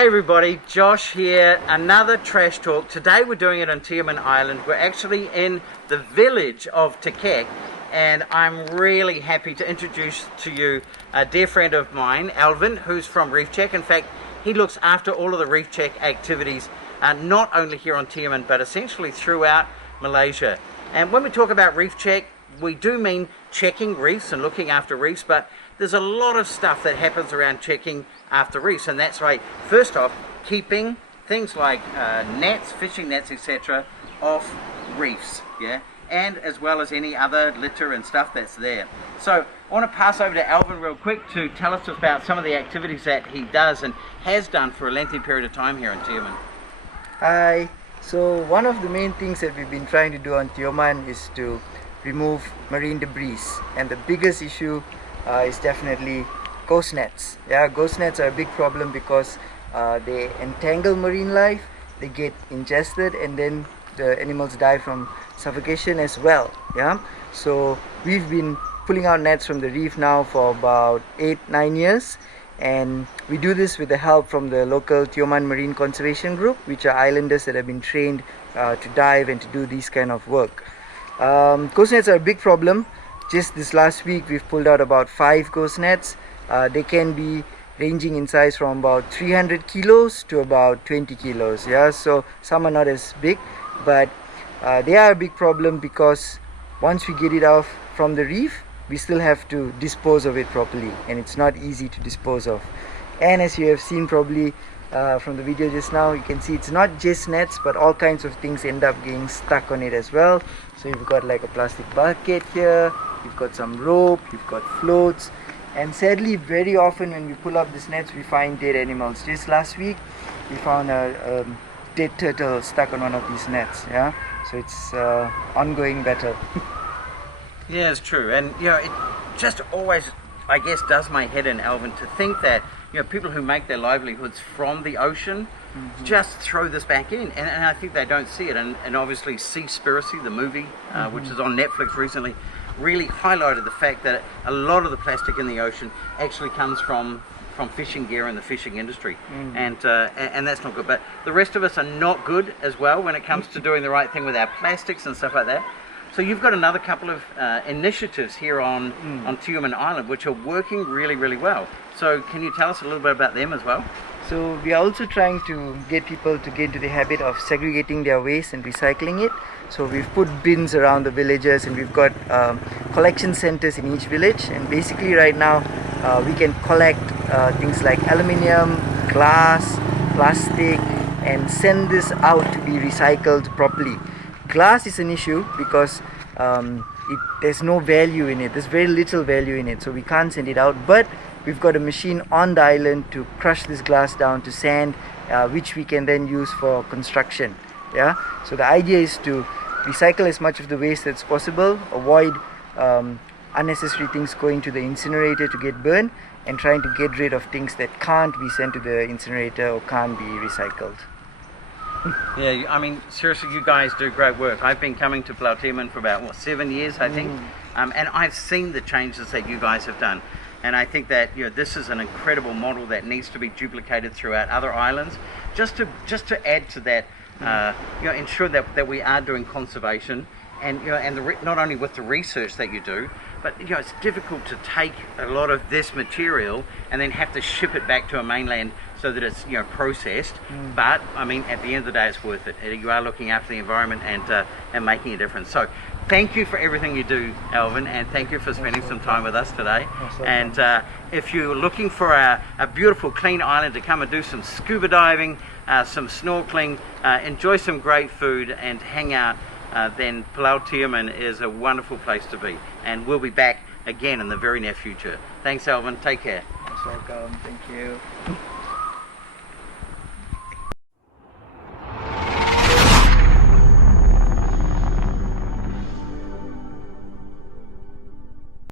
Hey everybody, Josh here, another Trash Talk. Today we're doing it on Tioman Island. We're actually in the village of Tekek, and I'm really happy to introduce to you a dear friend of mine, Alvin, who's from Reef Check. In fact, he looks after all of the Reef Check activities, not only here on Tioman, but essentially throughout Malaysia. And when we talk about Reef Check, we do mean checking reefs and looking after reefs, but there's a lot of stuff that happens around checking after reefs, and that's right. First off, keeping things like nets, fishing nets, etc. off reefs, yeah, and as well as any other litter and stuff that's there. So I want to pass over to Alvin real quick to tell us about some of the activities that he does and has done for a lengthy period of time here in Tioman. Hi. So one of the main things that we've been trying to do on Tioman is to remove marine debris, and the biggest issue is definitely ghost nets. Yeah, ghost nets are a big problem because they entangle marine life, they get ingested, and then the animals die from suffocation as well. Yeah, so we've been pulling out nets from the reef now for about 8-9 years, and we do this with the help from the local Tioman Marine Conservation Group, which are islanders that have been trained to dive and to do these kind of work. Ghost nets are a big problem. Just this last week we've pulled out about 5 ghost nets. They can be ranging in size from about 300 kilos to about 20 kilos. Yeah, so some are not as big, but they are a big problem because once we get it off from the reef, we still have to dispose of it properly, and it's not easy to dispose of. And as you have seen probably from the video just now, you can see it's not just nets, but all kinds of things end up getting stuck on it as well. So you've got like a plastic bucket here, you've got some rope, you've got floats, and sadly very often when we pull up these nets we find dead animals. Just last week we found a dead turtle stuck on one of these nets. Yeah, so it's ongoing battle. Yeah, it's true, and you know, it just always, I guess, does my head in, Alvin, to think that, you know, people who make their livelihoods from the ocean just throw this back in, and I think they don't see it. And obviously Seaspiracy, the movie, which is on Netflix recently, really highlighted the fact that a lot of the plastic in the ocean actually comes from fishing gear and the fishing industry, and that's not good. But the rest of us are not good as well when it comes to doing the right thing with our plastics and stuff like that. So you've got another couple of initiatives here on Tioman Island which are working really, really well. So can you tell us a little bit about them as well? So we are also trying to get people to get into the habit of segregating their waste and recycling it. So we've put bins around the villages, and we've got collection centers in each village, and basically right now we can collect things like aluminium, glass, plastic, and send this out to be recycled properly. Glass is an issue because there's no value in it, there's very little value in it, so we can't send it out, but we've got a machine on the island to crush this glass down to sand, which we can then use for construction. Yeah, so the idea is to recycle as much of the waste as possible, avoid unnecessary things going to the incinerator to get burned, and trying to get rid of things that can't be sent to the incinerator or can't be recycled. Yeah, I mean, seriously, you guys do great work. I've been coming to Pulau for about 7 years, I think, and I've seen the changes that you guys have done, and I think that, you know, this is an incredible model that needs to be duplicated throughout other islands, just to add to that, you know, ensure that we are doing conservation, and, you know, and not only with the research that you do, but, you know, it's difficult to take a lot of this material and then have to ship it back to a mainland so that it's, you know, processed. But I mean, at the end of the day, it's worth it. You are looking after the environment and making a difference. So thank you for everything you do, Alvin, and thank you for spending some time with us today. And if you're looking for a beautiful, clean island to come and do some scuba diving, some snorkeling, enjoy some great food and hang out, then Pulau Tioman is a wonderful place to be, and we'll be back again in the very near future. Thanks, Alvin. Take care. You're welcome. Thank you.